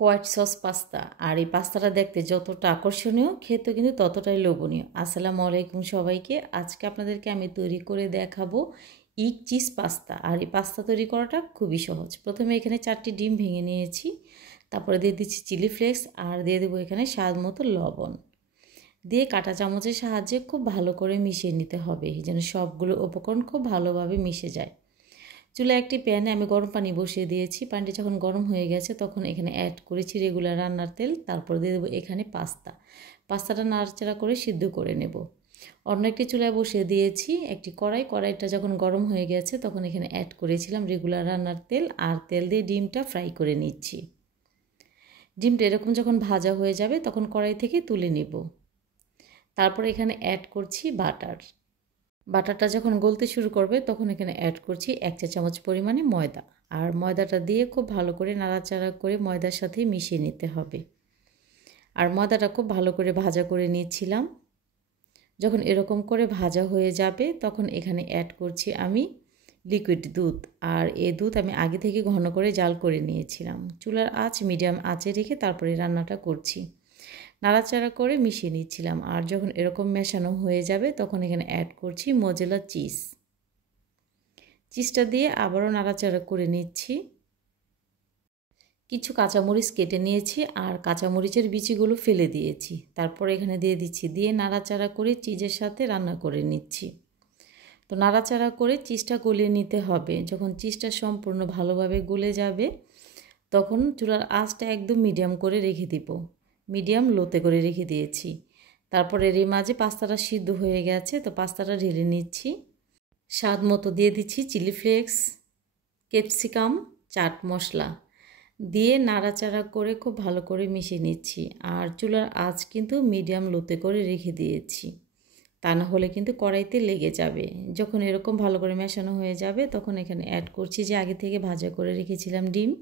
White sauce pasta. আর এই পাস্তাটা দেখতে যতটা আকর্ষণীয়, খেতে কিন্তু ততটাই লোভনীয়। আসসালামু আলাইকুম সবাইকে। আজকে আপনাদেরকে আমি তৈরি করে দেখাবো ইগ চিজ পাস্তা। আর এই পাস্তা তৈরি করাটা খুবই সহজ। প্রথমে এখানে 4টি ডিম ভেঙে নিয়েছি, তারপরে দিয়ে দিচ্ছি চিলি ফ্লেক্স, আর দিয়ে দেবো এখানে স্বাদ মতো লবণ। দিয়ে কাঁটা চামচের সাহায্যে খুব ভালো করে মিশিয়ে নিতে হবে, যেন সবগুলো উপকরণ খুব ভালোভাবে মিশে যায়। চুলায় একটি প্যানে আমি গরম পানি বসিয়ে দিয়েছি। পানিটা যখন গরম হয়ে গেছে তখন এখানে অ্যাড করেছি রেগুলার রান্নার তেল। তারপর দিয়ে দেবো এখানে পাস্তাটা নাড়াচাড়া করে সিদ্ধ করে নেব। অন্য একটি চুলায় বসিয়ে দিয়েছি একটি কড়াইটা যখন গরম হয়ে গেছে তখন এখানে অ্যাড করেছিলাম রেগুলার রান্নার তেল, আর তেল দিয়ে ডিমটা ফ্রাই করে নিচ্ছি। ডিমটা এরকম যখন ভাজা হয়ে যাবে তখন কড়াই থেকে তুলে নেব। তারপর এখানে অ্যাড করছি বাটারটা যখন গলতে শুরু করবে তখন এখানে অ্যাড করছি 1 চা চামচ পরিমাণে ময়দা। আর ময়দাটা দিয়ে খুব ভালো করে নাড়াচাড়া করে ময়দার সাথে মিশিয়ে নিতে হবে। আর ময়দাটা খুব ভালো করে ভাজা করে নিয়েছিলাম। যখন এরকম করে ভাজা হয়ে যাবে তখন এখানে অ্যাড করছি আমি লিকুইড দুধ। আর এই দুধ আমি আগে থেকে ঘন করে জাল করে নিয়েছিলাম। চুলার আঁচ মিডিয়াম আঁচে রেখে তারপরে রান্নাটা করছি। নাড়াচাড়া করে মিশিয়ে নিচ্ছিলাম। আর যখন এরকম মেশানো হয়ে যাবে তখন এখানে অ্যাড করছি মোজেলা চিজটা দিয়ে আবারও নাড়াচাড়া করে নিচ্ছি। কিছু কাঁচামরিচ কেটে নিয়েছি আর কাঁচামরিচের বিচিগুলো ফেলে দিয়েছি। তারপর এখানে দিয়ে নাড়াচাড়া করে চিজের সাথে রান্না করে নিচ্ছি। তো নাড়াচাড়া করে চিজটা গলিয়ে নিতে হবে। যখন চিজটা সম্পূর্ণ ভালোভাবে গলে যাবে তখন চুলার আঁচটা একদম মিডিয়াম করে রেখে দিব। মিডিয়াম লোতে করে রেখে দিয়েছি। তারপরে এর মাঝে পাস্তাটা সিদ্ধ হয়ে গেছে, তো পাস্তাটা ঢেলে নিচ্ছি। স্বাদ মতো দিয়ে দিচ্ছি chilli flakes, capsicum, chaat masala দিয়ে নাড়াচাড়া করে খুব ভালো করে মিশিয়ে নিচ্ছি। আর চুলার আঁচ কিন্তু মিডিয়াম লোতে করে রেখে দিয়েছি, তা না হলে কিন্তু কড়াইতে লেগে যাবে। যখন এরকম ভালো করে মেশানো হয়ে যাবে তখন এখানে অ্যাড করছি যে আগে থেকে ভাজা করে রেখেছিলাম ডিম।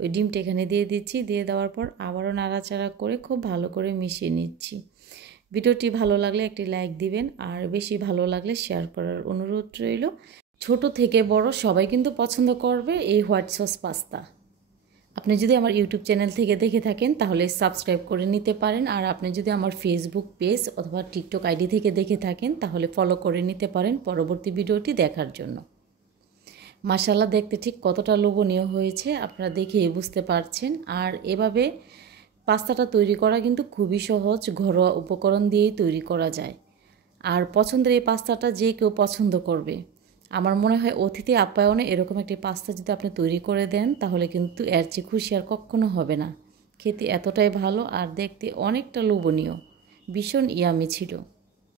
ওই ডিমটা এখানে দিয়ে দিচ্ছি। দিয়ে দেওয়ার পর আবারও নাড়াচাড়া করে খুব ভালো করে মিশিয়ে নিচ্ছি। ভিডিওটি ভালো লাগলে একটি লাইক দিবেন, আর বেশি ভালো লাগলে শেয়ার করার অনুরোধ রইল। ছোট থেকে বড় সবাই কিন্তু পছন্দ করবে এই হোয়াইট সস পাস্তা। আপনি যদি আমার ইউটিউব চ্যানেল থেকে দেখে থাকেন তাহলে সাবস্ক্রাইব করে নিতে পারেন। আর আপনি যদি আমার ফেসবুক পেজ অথবা টিকটক আইডি থেকে দেখে থাকেন তাহলে ফলো করে নিতে পারেন পরবর্তী ভিডিওটি দেখার জন্য। মাশাআল্লাহ, দেখতে ঠিক কতটা লোভনীয় হয়েছে আপনারা দেখেই বুঝতে পারছেন। আর এভাবে পাস্তাটা তৈরি করা কিন্তু খুবই সহজ, ঘরোয়া উপকরণ দিয়েই তৈরি করা যায়। আর পছন্দের এই পাস্তাটা যে কেউ পছন্দ করবে। আমার মনে হয় অতিথি আপ্যায়নে এরকম একটি পাস্তা যদি আপনি তৈরি করে দেন তাহলে কিন্তু এর চেয়ে খুশি আর কখনো হবে না। খেতে এতটাই ভালো আর দেখতে অনেকটা লোভনীয়, ভীষণ ইয়ামি ছিল।